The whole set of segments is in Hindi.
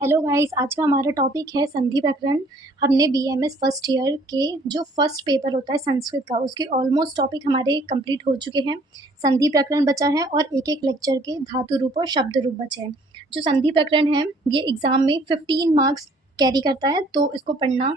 हेलो गाइस, आज का हमारा टॉपिक है संधि प्रकरण। हमने बीएमएस फर्स्ट ईयर के जो फर्स्ट पेपर होता है संस्कृत का, उसके ऑलमोस्ट टॉपिक हमारे कंप्लीट हो चुके हैं। संधि प्रकरण बचा है और एक एक लेक्चर के धातु रूप और शब्द रूप बचे हैं। जो संधि प्रकरण है ये एग्जाम में 15 मार्क्स कैरी करता है, तो इसको पढ़ना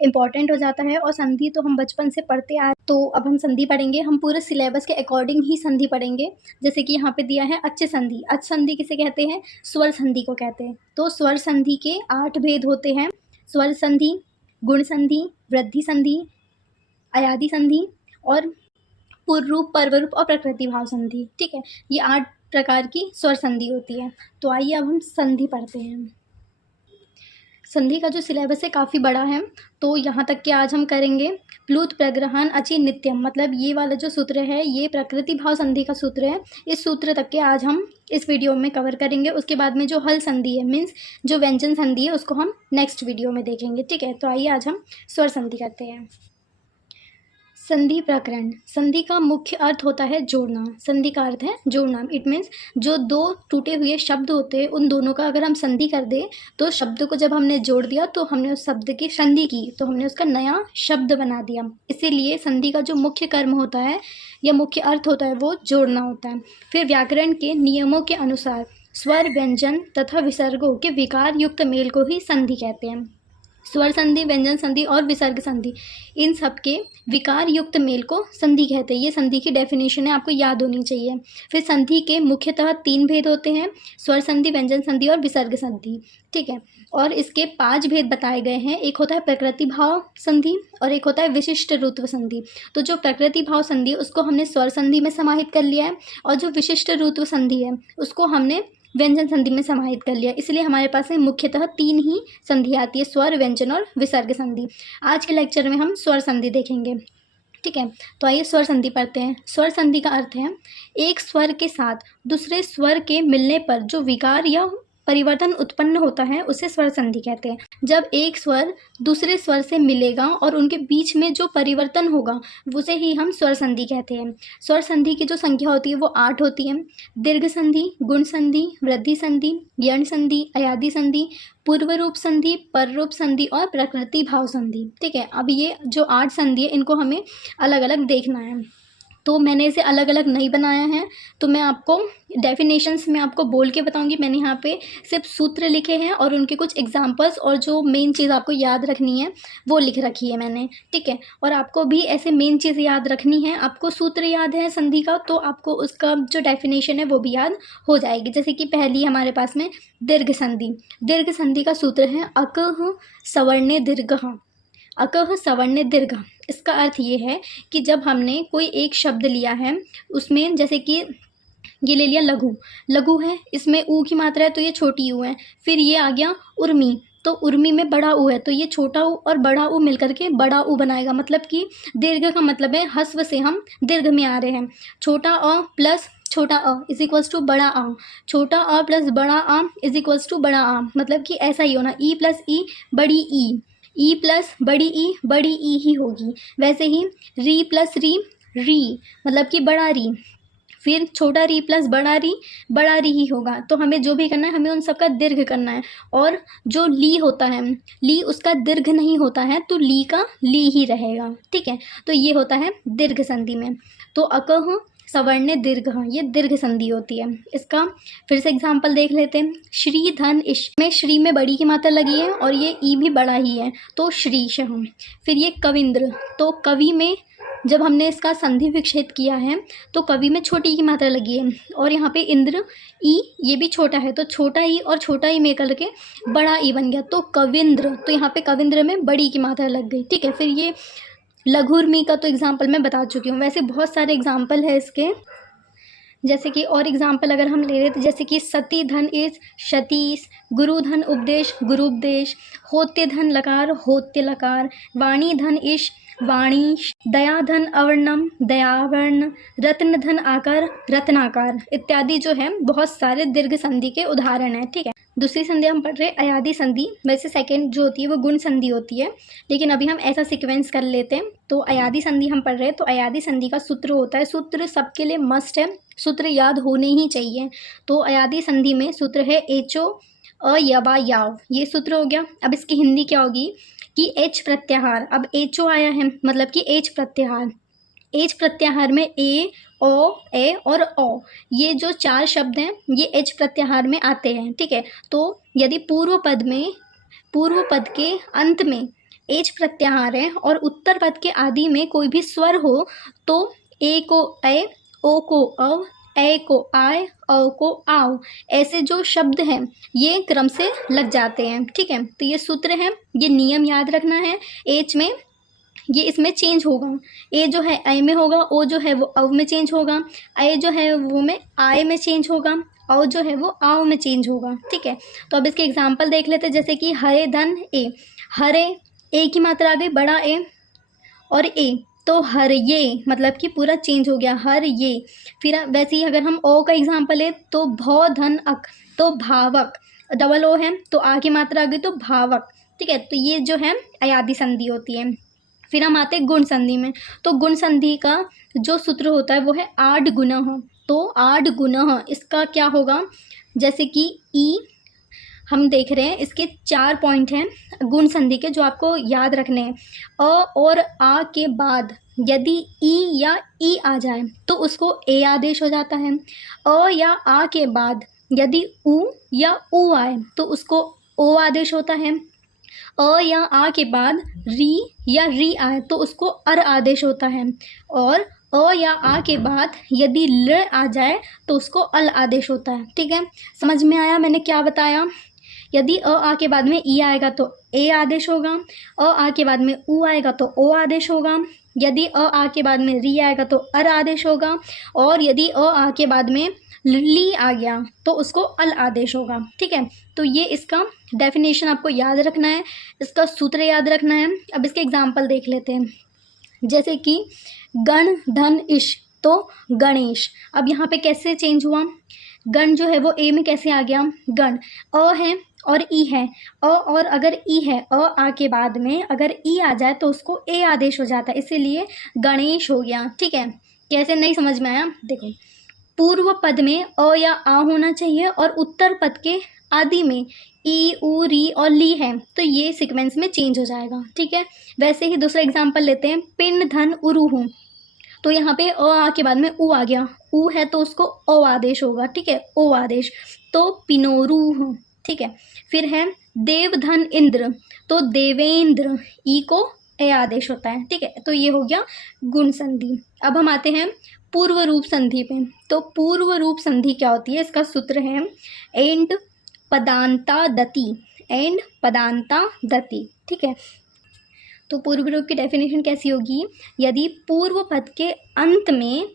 इम्पॉर्टेंट हो जाता है। और संधि तो हम बचपन से पढ़ते आए, तो अब हम संधि पढ़ेंगे। हम पूरे सिलेबस के अकॉर्डिंग ही संधि पढ़ेंगे। जैसे कि यहाँ पे दिया है अच्छ संधि। अच्छ संधि किसे कहते हैं? स्वर संधि को कहते हैं। तो स्वर संधि के 8 भेद होते हैं: स्वर संधि, गुण संधि, वृद्धि संधि, अयादि संधि और पूर्व रूप, पर्वरूप और प्रकृति भाव संधि। ठीक है, ये 8 प्रकार की स्वर संधि होती है। तो आइए अब हम संधि पढ़ते हैं। संधि का जो सिलेबस है काफ़ी बड़ा है, तो यहाँ तक कि आज हम करेंगे प्लुत प्रग्रहण अचि नित्यम। मतलब ये वाला जो सूत्र है ये प्रकृति भाव संधि का सूत्र है। इस सूत्र तक के आज हम इस वीडियो में कवर करेंगे। उसके बाद में जो हल संधि है, मीन्स जो व्यंजन संधि है, उसको हम नेक्स्ट वीडियो में देखेंगे। ठीक है, तो आइए आज हम स्वर संधि करते हैं। संधि प्रकरण। संधि का मुख्य अर्थ होता है जोड़ना। संधि का अर्थ है जोड़ना। इट मीन्स जो दो टूटे हुए शब्द होते हैं उन दोनों का अगर हम संधि कर दें, तो शब्द को जब हमने जोड़ दिया तो हमने उस शब्द की संधि की, तो हमने उसका नया शब्द बना दिया। इसीलिए संधि का जो मुख्य कर्म होता है या मुख्य अर्थ होता है वो जोड़ना होता है। फिर व्याकरण के नियमों के अनुसार स्वर, व्यंजन तथा विसर्गों के विकार युक्त मेल को ही संधि कहते हैं। स्वर संधि, व्यंजन संधि और विसर्ग संधि, इन सब के विकार युक्त मेल को संधि कहते हैं। ये संधि की डेफिनेशन है, आपको याद होनी चाहिए। फिर संधि के मुख्यतः 3 भेद होते हैं: स्वर संधि, व्यंजन संधि और विसर्ग संधि। ठीक है, और इसके 5 भेद बताए गए हैं। एक होता है प्रकृति भाव संधि और एक होता है विशिष्ट रुत्व संधि। तो जो प्रकृति भाव संधि है उसको हमने स्वर संधि में समाहित कर लिया है, और जो विशिष्ट रुत्व संधि है उसको हमने व्यंजन संधि में समाहित कर लिया। इसलिए हमारे पास में मुख्यतः 3 ही संधि आती है: स्वर, व्यंजन और विसर्ग संधि। आज के लेक्चर में हम स्वर संधि देखेंगे। ठीक है, तो आइए स्वर संधि पढ़ते हैं। स्वर संधि का अर्थ है एक स्वर के साथ दूसरे स्वर के मिलने पर जो विकार या परिवर्तन उत्पन्न होता है उसे स्वर संधि कहते हैं। जब एक स्वर दूसरे स्वर से मिलेगा और उनके बीच में जो परिवर्तन होगा उसे ही हम स्वर संधि कहते हैं। स्वर संधि की जो संख्या होती है वो 8 होती है: दीर्घ संधि, गुण संधि, वृद्धि संधि, यण संधि, अयादि संधि, पूर्व रूप संधि, पर रूप संधि और प्रकृति भाव संधि। ठीक है, अब ये जो 8 संधि है इनको हमें अलग अलग देखना है। तो मैंने इसे अलग अलग नहीं बनाया है, तो मैं आपको डेफिनेशंस में आपको बोल के बताऊंगी। मैंने यहाँ पे सिर्फ सूत्र लिखे हैं और उनके कुछ एग्जांपल्स और जो मेन चीज़ आपको याद रखनी है वो लिख रखी है मैंने। ठीक है, और आपको भी ऐसे मेन चीज़ याद रखनी है। आपको सूत्र याद है संधि का, तो आपको उसका जो डेफिनेशन है वो भी याद हो जाएगी। जैसे कि पहली हमारे पास में दीर्घ संधि। दीर्घ संधि का सूत्र है अकः सवर्णे दीर्घः। अकः सवर्णे दीर्घ। इसका अर्थ ये है कि जब हमने कोई एक शब्द लिया है उसमें, जैसे कि ये ले लिया लघु। लघु है, इसमें ऊ की मात्रा है तो ये छोटी ऊ है। फिर ये आ गया उर्मी, तो उर्मी में बड़ा ऊ है तो ये छोटा ऊ और बड़ा ऊ मिलकर के बड़ा ऊ बनाएगा। मतलब कि दीर्घ का मतलब है हस्व से हम दीर्घ में आ रहे हैं। छोटा अ प्लस छोटा अ इज इक्वल्स टू बड़ा आ। छोटा अ प्लस बड़ा आ इज इक्वल्स टू बड़ा आ। मतलब कि ऐसा ही होना, ई प्लस ई बड़ी ई प्लस बड़ी ई ही होगी। वैसे ही री प्लस री मतलब कि बड़ा री। फिर छोटा री प्लस बड़ा री ही होगा। तो हमें जो भी करना है हमें उन सबका दीर्घ करना है। और जो ली होता है, ली उसका दीर्घ नहीं होता है, तो ली का ली ही रहेगा। ठीक है, तो ये होता है दीर्घ संधि में। तो अकः सवर्णे दीर्घ, ये दीर्घ संधि होती है। इसका फिर से एग्जाम्पल देख लेते हैं। श्री धन इश में श्री में बड़ी की मात्रा लगी है और ये ई भी बड़ा ही है, तो श्रीश। फिर ये कविंद्र, तो कवि में जब हमने इसका संधि विच्छेद किया है तो कवि में छोटी की मात्रा लगी है, और यहाँ पे इंद्र ई ये भी छोटा है, तो छोटा ई और छोटा ई में करके बड़ा ई बन गया, तो कविंद्र। तो यहाँ पे कविंद्र में बड़ी की मात्रा लग गई। ठीक है, फिर ये लघुर्मी का तो एग्जाम्पल मैं बता चुकी हूँ। वैसे बहुत सारे एग्जाम्पल है इसके, जैसे कि और एग्जाम्पल अगर हम ले रहे तो जैसे कि सती धन इस शतीस, गुरु धन उपदेश गुरुपदेश, होत्य धन लकार होत्य लकार, वाणी धन इश वाणी, दया धन अवर्णम दयावर्ण, रत्न धन आकार रत्नाकार इत्यादि जो है बहुत सारे दीर्घ संधि के उदाहरण हैं। ठीक है, दूसरी संधि हम पढ़ रहे हैं अयादि संधि। वैसे सेकंड जो होती है वो गुण संधि होती है, लेकिन अभी हम ऐसा सीक्वेंस कर लेते हैं। तो अयादि संधि हम पढ़ रहे हैं, तो अयादि संधि का सूत्र होता है, सूत्र सबके लिए मस्ट है, सूत्र याद होने ही चाहिए। तो अयादि संधि में सूत्र है एचो अ यवा याव, ये सूत्र हो गया। अब इसकी हिंदी क्या होगी कि एच प्रत्याहार, अब एचओ आया है मतलब कि एच प्रत्याहार, एच प्रत्याहार में ए, ओ, ए और ओ, ये जो चार शब्द हैं ये एच प्रत्याहार में आते हैं, ठीक है। तो यदि पूर्व पद के अंत में एच प्रत्याहार है और उत्तर पद के आदि में कोई भी स्वर हो तो ए को ए, ओ को अव, ए को आय, औ को आव, ऐसे जो शब्द हैं ये क्रम से लग जाते हैं, ठीक है। तो ये सूत्र है, ये नियम याद रखना है। एच में ये इसमें चेंज होगा, ए जो है आई में होगा, ओ जो है वो अव में चेंज होगा, आई जो है वो में आय में चेंज होगा, औ जो है वो आव में चेंज होगा, ठीक है। तो अब इसके एग्जांपल देख लेते हैं, जैसे कि हरे धन ए, हरे ए की मात्रा आ गई बड़ा ए और ए, तो हर ये मतलब कि पूरा चेंज हो गया हर ये। फिर वैसे ही अगर हम ओ का एग्जांपल है तो भौ धन अक, तो भावक, डबल ओ है तो आ की मात्रा आ गई तो भावक, ठीक है। तो ये जो है अयादी संधि होती है। फिर हम आते हैं गुण संधि में, तो गुण संधि का जो सूत्र होता है वो है आड गुणः, तो आड गुणः इसका क्या होगा, जैसे कि ई हम देख रहे हैं, इसके 4 पॉइंट हैं गुण संधि के जो आपको याद रखने हैं। अ और आ के बाद यदि ई या ई आ जाए तो उसको ए आदेश हो जाता है। अ या आ के बाद यदि उ या उ आए तो उसको ओ आदेश होता है। अ या आ के बाद री या री आए तो उसको अर आदेश होता है। और अ या आ के बाद यदि ल आ जाए तो उसको अल आदेश होता है, ठीक है। समझ में आया मैंने क्या बताया। यदि अ आ के बाद में ई आएगा तो ए आदेश होगा, अ आ के बाद में उ आएगा तो ओ आदेश होगा, यदि अ आ के बाद में री आएगा तो अर आदेश होगा, और यदि अ आ के बाद में ली आ गया तो उसको अल आदेश होगा, ठीक है। तो ये इसका डेफिनेशन आपको याद रखना है, इसका सूत्र याद रखना है। अब इसके एग्जाम्पल देख लेते हैं, जैसे कि गण धन इश, तो गणेश। अब यहाँ पे कैसे चेंज हुआ, गण जो है वो ए में कैसे आ गया, गण अ है और ई है, अ और अगर ई है अ आ के बाद में अगर ई आ जाए तो उसको ए आदेश हो जाता है, इसीलिए गणेश हो गया, ठीक है। कैसे नहीं समझ में आया, देखो पूर्व पद में अ या आ होना चाहिए और उत्तर पद के आदि में ई, उ, री और ली है, तो ये सीक्वेंस में चेंज हो जाएगा, ठीक है। वैसे ही दूसरा एग्जांपल लेते हैं, पिंड धन उरुहू, तो यहाँ पे अ आ के बाद में उ आ गया, उ है तो उसको ओ आदेश होगा, ठीक है, ओ आदेश, तो पिनोरू, ठीक है। फिर है देव धन इंद्र, तो देवेंद्र, ई को ए आदेश होता है, ठीक है। तो ये हो गया गुण संधि। अब हम आते हैं पूर्व रूप संधि पे, तो पूर्व रूप संधि क्या होती है, इसका सूत्र है एंड पदांता दति, एंड पदांता दति, ठीक है। तो पूर्व रूप की डेफिनेशन कैसी होगी, यदि पूर्व पद के अंत में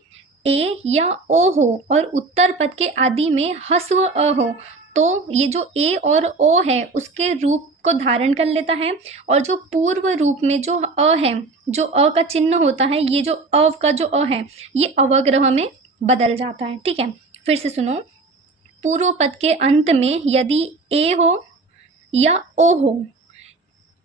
ए या ओ हो और उत्तर पद के आदि में हस्व अ हो तो ये जो ए और ओ है उसके रूप को धारण कर लेता है, और जो पूर्व रूप में जो अ है, जो अ का चिन्ह होता है, ये जो अव का जो अ है ये अवग्रह में बदल जाता है, ठीक है। फिर से सुनो, पूर्व पद के अंत में यदि ए हो या ओ हो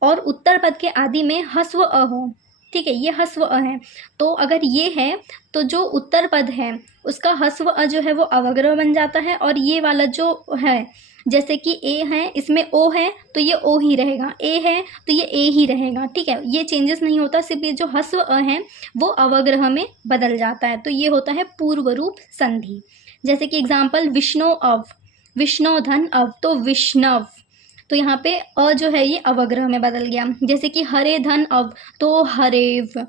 और उत्तर पद के आदि में हस्व अ हो, ठीक है, ये हस्व अ है, तो अगर ये है तो जो उत्तर पद है उसका हस्व अ जो है वो अवग्रह बन जाता है, और ये वाला जो है जैसे कि ए है इसमें ओ है तो ये ओ ही रहेगा, ए है तो ये ए ही रहेगा, ठीक है। ये चेंजेस नहीं होता, सिर्फ ये जो हस्व अ है वो अवग्रह में बदल जाता है, तो ये होता है पूर्व रूप संधि। जैसे कि एग्जाम्पल विष्णु अव, विष्णु धन अव, तो विष्णव, तो यहाँ पे अ जो है ये अवग्रह में बदल गया। जैसे कि हरे धन अव, तो हरेव।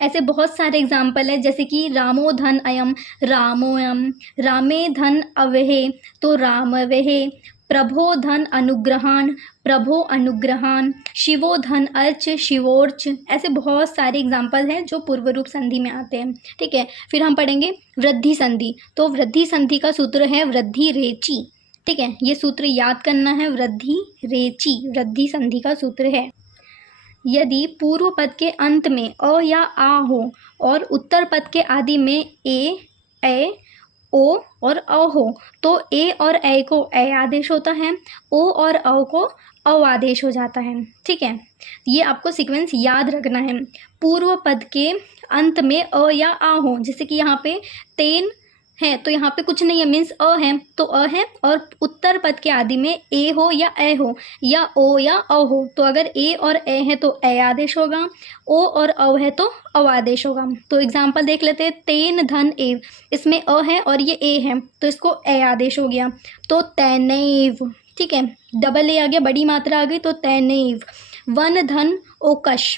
ऐसे बहुत सारे एग्जाम्पल है, जैसे कि रामो धन अयम, रामोयम, रामे धन अवहे, तो रामवहे, प्रभो धन अनुग्रहान, प्रभो अनुग्रहान, शिवो धन अर्च, शिवोर्च। ऐसे बहुत सारे एग्जाम्पल हैं जो पूर्व रूप संधि में आते हैं, ठीक है। फिर हम पढ़ेंगे वृद्धि संधि, तो वृद्धि संधि का सूत्र है वृद्धि रेची, ठीक है, ये सूत्र याद करना है, वृद्धि रेची वृद्धि संधि का सूत्र है। यदि पूर्व पद के अंत में अ या आ हो और उत्तर पद के आदि में ए, ओ और अ हो तो ए और ए को ए आदेश होता है, ओ और अ को अ आदेश हो जाता है, ठीक है। ये आपको सीक्वेंस याद रखना है। पूर्व पद के अंत में अ या आ हो, जैसे कि यहाँ पे तेन है तो यहाँ पे कुछ नहीं है, मीन्स अ है तो अ है, और उत्तर पद के आदि में ए हो या ए हो या ओ या अ हो, तो अगर ए और ए है तो ए आदेश होगा, ओ और अ है तो अ आदेश होगा। तो एग्जाम्पल देख लेते हैं, तेन धन एव, इसमें अ है और ये ए है तो इसको ए आदेश हो गया, तो तैनेव, ठीक है, डबल ए आ गया, बड़ी मात्रा आ गई तो तैनेव। वन धन ओकश,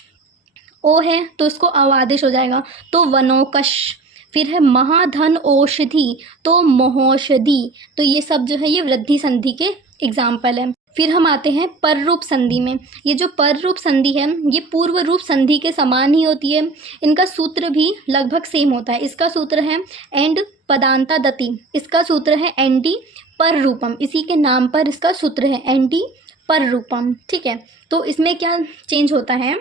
ओ है तो इसको अ आदेश हो जाएगा तो वनोकश। फिर है महाधन औषधि तो महोषधि, तो ये सब जो है ये वृद्धि संधि के एग्जाम्पल है। फिर हम आते हैं पर रूप संधि में। ये जो पर रूप संधि है ये पूर्व रूप संधि के समान ही होती है, इनका सूत्र भी लगभग सेम होता है। इसका सूत्र है एंड पदांता दति, इसका सूत्र है एंटी पर रूपम, इसी के नाम पर इसका सूत्र है एंटी पर रूपम, ठीक है। तो इसमें क्या चेंज होता है,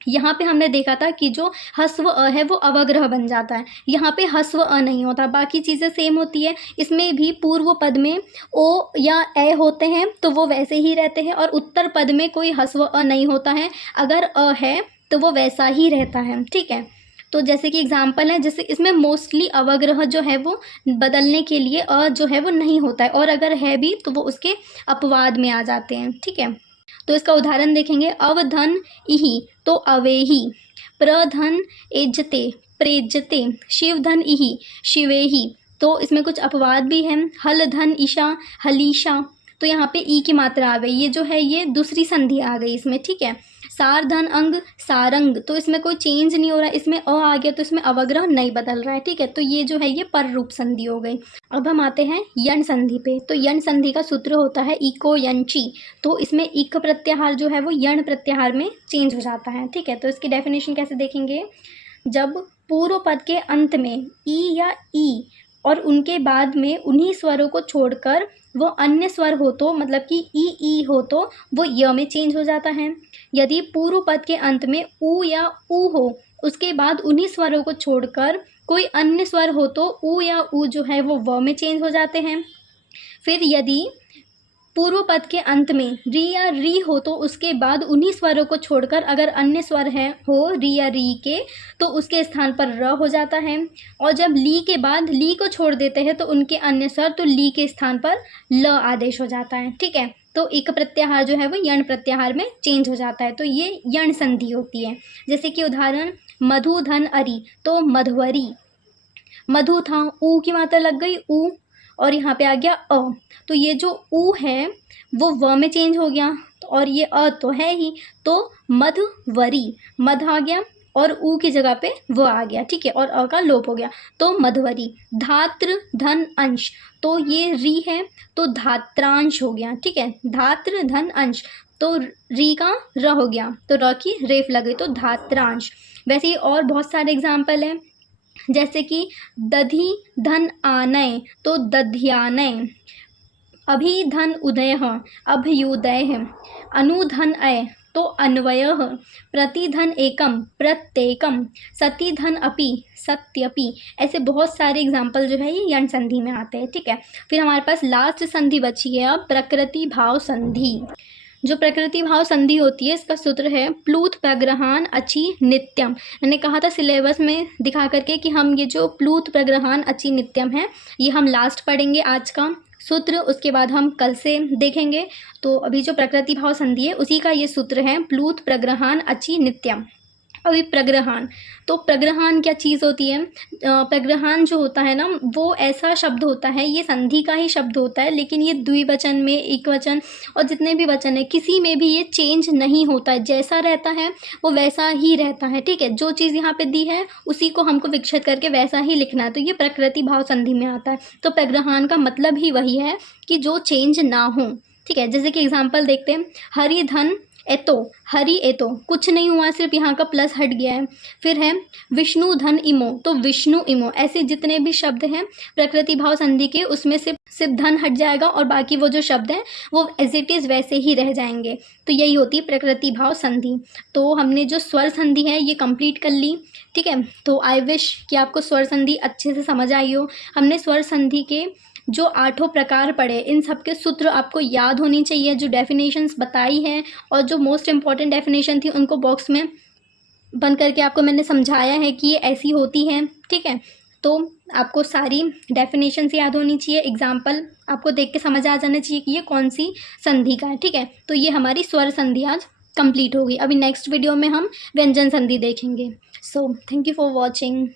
यहाँ पे हमने देखा था कि जो हस्व अ है वो अवग्रह बन जाता है, यहाँ पे हस्व अ नहीं होता, बाकी चीज़ें सेम होती है। इसमें भी पूर्व पद में ओ या ए होते हैं तो वो वैसे ही रहते हैं, और उत्तर पद में कोई हस्व अ नहीं होता है, अगर अ है तो वो वैसा ही रहता है, ठीक है। तो जैसे कि एग्जाम्पल है, जैसे इसमें मोस्टली अवग्रह जो है वो बदलने के लिए अ जो है वो नहीं होता है, और अगर है भी तो वो उसके अपवाद में आ जाते हैं, ठीक है। तो इसका उदाहरण देखेंगे, अवधन इहि तो अवेही, प्रधन एजते प्रेजते, शिवधन इहि शिवेही, तो इसमें कुछ अपवाद भी हैं। हल धन ईशा हलीशा, तो यहाँ पे ई की मात्रा आ गई, ये जो है ये दूसरी संधि आ गई इसमें, ठीक है। सार धन अंग सारंग, तो इसमें कोई चेंज नहीं हो रहा है, इसमें अ आ गया तो इसमें अवग्रह नहीं बदल रहा है, ठीक है। तो ये जो है ये पर रूप संधि हो गई। अब हम आते हैं यण संधि पे। तो यण संधि का सूत्र होता है इको यंची, तो इसमें इक प्रत्याहार जो है वो यण प्रत्याहार में चेंज हो जाता है, ठीक है। तो इसकी डेफिनेशन कैसे देखेंगे, जब पूर्व पद के अंत में ई या ई और उनके बाद में उन्हीं स्वरों को छोड़कर वो अन्य स्वर हो तो, मतलब कि ई हो तो वो य में चेंज हो जाता है। यदि पूर्व पद के अंत में उ या उ हो, उसके बाद उन्हीं स्वरों को छोड़कर कोई अन्य स्वर हो तो उ या उ जो है वो व में चेंज हो जाते हैं। फिर यदि पूर्व पद के अंत में री या री हो तो उसके बाद उन्हीं स्वरों को छोड़कर अगर अन्य स्वर है हो री या री के, तो उसके स्थान पर र हो जाता है। और जब ली के बाद ली को छोड़ देते हैं तो उनके अन्य स्वर, तो ली के स्थान पर ल आदेश हो जाता है, ठीक है। तो इक प्रत्याहार जो है वो यण प्रत्याहार में चेंज हो जाता है, तो ये यण संधि होती है। जैसे कि उदाहरण, मधु धन अरी तो मधुवरी, मधु था, ऊ की मात्रा लग गई ऊ, और यहाँ पे आ गया अ, तो ये जो ऊ है वो व में चेंज हो गया, और ये अ तो है ही, तो मधुवरी, मध आ गया और ऊ की जगह पे व आ गया, ठीक है, और अ का लोप हो गया तो मधुवरी। धात्र धन अंश, तो ये री है तो धात्रांश हो गया, ठीक है, धात्र धन अंश, तो री का र हो गया तो र की रेफ लग गई तो धात्रांश। वैसे ही और बहुत सारे एग्जाम्पल हैं, जैसे कि दधि धन आनय तो दध्यानय, अभी धन उदय अभ्युदय, अनुधन अय तो अन्वय, प्रतिधन एकम प्रत्येकम, सती धन अपि सत्यपि। ऐसे बहुत सारे एग्जाम्पल जो है ये यण संधि में आते हैं, ठीक है। फिर हमारे पास लास्ट संधि बची है अब प्रकृति भाव संधि। जो प्रकृति भाव संधि होती है इसका सूत्र है प्लूत प्रग्रहान अचि नित्यम। मैंने कहा था सिलेबस में दिखा करके कि हम ये जो प्लूत प्रग्रहान अचि नित्यम है ये हम लास्ट पढ़ेंगे आज का सूत्र, उसके बाद हम कल से देखेंगे। तो अभी जो प्रकृति भाव संधि है उसी का ये सूत्र है प्लूत प्रग्रहान अचि नित्यम। अभी प्रग्रहान, तो प्रग्रहान क्या चीज़ होती है, प्रग्रहान जो होता है ना वो ऐसा शब्द होता है, ये संधि का ही शब्द होता है, लेकिन ये द्विवचन में, एकवचन और जितने भी वचन है किसी में भी ये चेंज नहीं होता है, जैसा रहता है वो वैसा ही रहता है, ठीक है। जो चीज़ यहाँ पे दी है उसी को हमको विकसित करके वैसा ही लिखना है, तो ये प्रकृति भाव संधि में आता है। तो प्रग्रहान का मतलब ही वही है कि जो चेंज ना हो, ठीक है। जैसे कि एग्जाम्पल देखते हैं, हरि धन एतो, हरि एतो, कुछ नहीं हुआ, सिर्फ यहाँ का प्लस हट गया है। फिर है विष्णु धन इमो तो विष्णु इमो, ऐसे जितने भी शब्द हैं प्रकृति भाव संधि के उसमें सिर्फ धन हट जाएगा और बाकी वो जो शब्द हैं वो एज इट इज़ वैसे ही रह जाएंगे। तो यही होती है प्रकृति भाव संधि। तो हमने जो स्वर संधि है ये कंप्लीट कर ली, ठीक है। तो आई विश कि आपको स्वर संधि अच्छे से समझ आई हो। हमने स्वर संधि के जो 8 प्रकार पढ़े इन सब के सूत्र आपको याद होनी चाहिए, जो डेफिनेशंस बताई हैं और जो मोस्ट इम्पॉर्टेंट डेफिनेशन थी उनको बॉक्स में बंद करके आपको मैंने समझाया है कि ये ऐसी होती हैं, ठीक है। तो आपको सारी डेफिनेशंस याद होनी चाहिए, एग्जाम्पल आपको देख के समझ आ जाना चाहिए कि ये कौन सी संधि का है, ठीक है। तो ये हमारी स्वर संधि आज कंप्लीट होगी। अभी नेक्स्ट वीडियो में हम व्यंजन संधि देखेंगे। So thank you for watching.